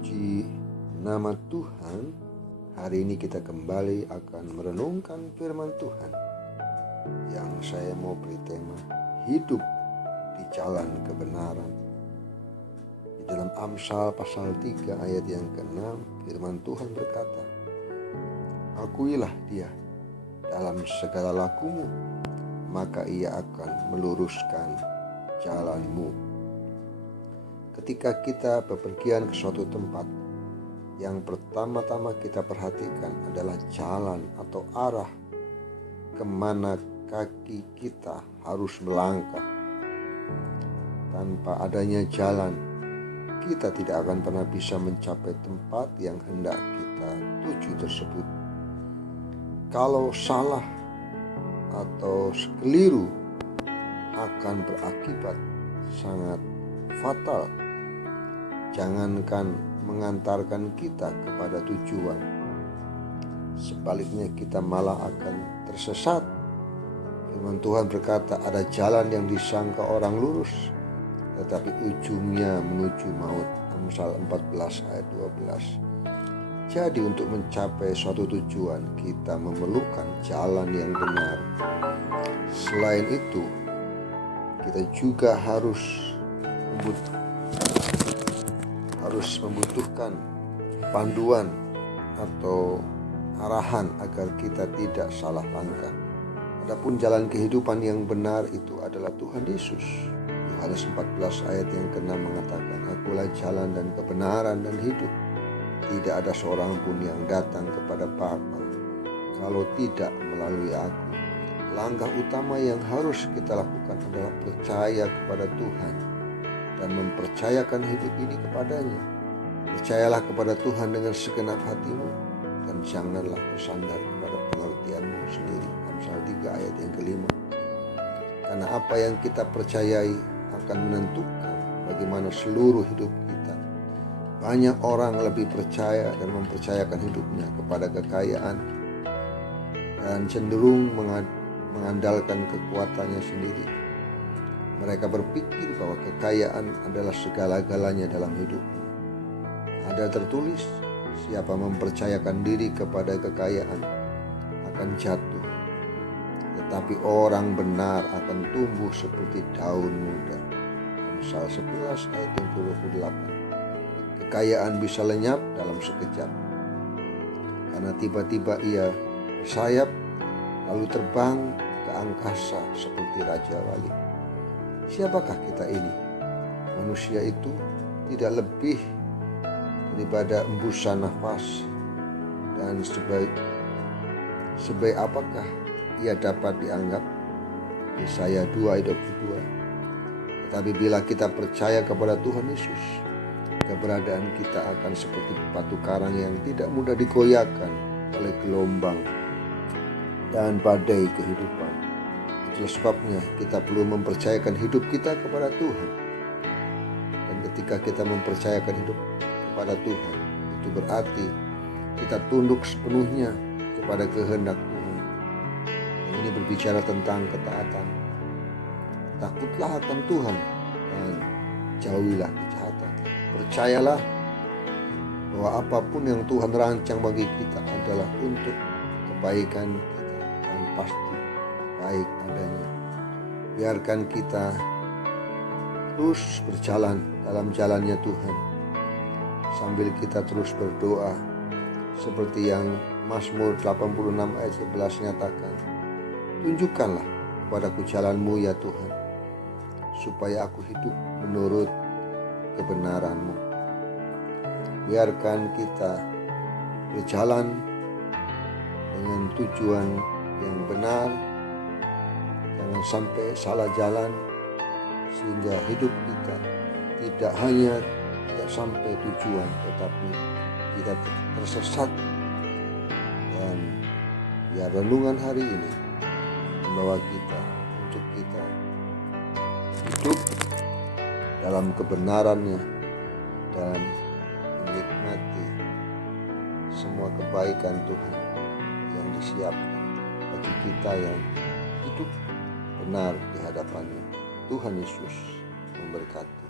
Terpuji nama Tuhan. Hari ini kita kembali akan merenungkan firman Tuhan yang saya mau beri tema hidup di jalan kebenaran. Di dalam Amsal pasal 3 ayat yang ke-6 firman Tuhan berkata, "Akuilah dia dalam segala lakumu, maka ia akan meluruskan jalanmu." Ketika kita bepergian ke suatu tempat, yang pertama-tama kita perhatikan adalah jalan atau arah kemana kaki kita harus melangkah. Tanpa adanya jalan, kita tidak akan pernah bisa mencapai tempat yang hendak kita tuju tersebut. Kalau salah atau keliru akan berakibat sangat fatal. Jangankan mengantarkan kita kepada tujuan, sebaliknya kita malah akan tersesat. Firman Tuhan berkata, ada jalan yang disangka orang lurus, tetapi ujungnya menuju maut. Amsal 14 ayat 12. Jadi untuk mencapai suatu tujuan, kita memerlukan jalan yang benar. Selain itu, kita juga harus membutuhkan panduan atau arahan agar kita tidak salah langkah. Adapun jalan kehidupan yang benar itu adalah Tuhan Yesus. Yohanes 14 ayat yang ke-6 mengatakan, "Akulah jalan dan kebenaran dan hidup. Tidak ada seorang pun yang datang kepada Bapa kalau tidak melalui aku." Langkah utama yang harus kita lakukan adalah percaya kepada Tuhan dan mempercayakan hidup ini kepadanya. Percayalah kepada Tuhan dengan segenap hatimu dan janganlah bersandar kepada pengertianmu sendiri. Amsal 3 ayat yang ke-5. Karena apa yang kita percayai akan menentukan bagaimana seluruh hidup kita. Banyak orang lebih percaya dan mempercayakan hidupnya kepada kekayaan dan cenderung mengandalkan kekuatannya sendiri. Mereka berpikir bahwa kekayaan adalah segala-galanya dalam hidupmu. Ada tertulis, siapa mempercayakan diri kepada kekayaan akan jatuh, tetapi orang benar akan tumbuh seperti daun muda. Amsal 11 ayat 28. Kekayaan bisa lenyap dalam sekejap, karena tiba-tiba ia bersayap lalu terbang ke angkasa seperti Raja Wali. Siapakah kita ini? Manusia itu tidak lebih daripada embusan nafas, dan sebaik apakah ia dapat dianggap? Yesaya 2 ayat 22. Tetapi bila kita percaya kepada Tuhan Yesus, keberadaan kita akan seperti batu karang yang tidak mudah digoyahkan oleh gelombang dan badai kehidupan. Itulah sebabnya kita perlu mempercayakan hidup kita kepada Tuhan. Dan ketika kita mempercayakan hidup kepada Tuhan, itu berarti kita tunduk sepenuhnya kepada kehendak Tuhan. Dan ini berbicara tentang ketaatan. Takutlah akan Tuhan dan jauhilah kejahatan. Percayalah bahwa apapun yang Tuhan rancang bagi kita adalah untuk kebaikan kita dan pasti baik adanya. Biarkan kita terus berjalan dalam jalannya Tuhan, sambil kita terus berdoa seperti yang Mazmur 86 ayat 11 nyatakan, "Tunjukkanlah kepadaku jalan-Mu ya Tuhan, supaya aku hidup menurut kebenaran-Mu." Biarkan kita berjalan dengan tujuan yang benar. Jangan sampai salah jalan, sehingga hidup kita tidak hanya tidak sampai tujuan, tetapi kita tersesat. Dan biar renungan hari ini membawa kita untuk kita hidup dalam kebenarannya dan menikmati semua kebaikan Tuhan yang disiapkan bagi kita yang hidup benar di hadapannya. Tuhan Yesus memberkati.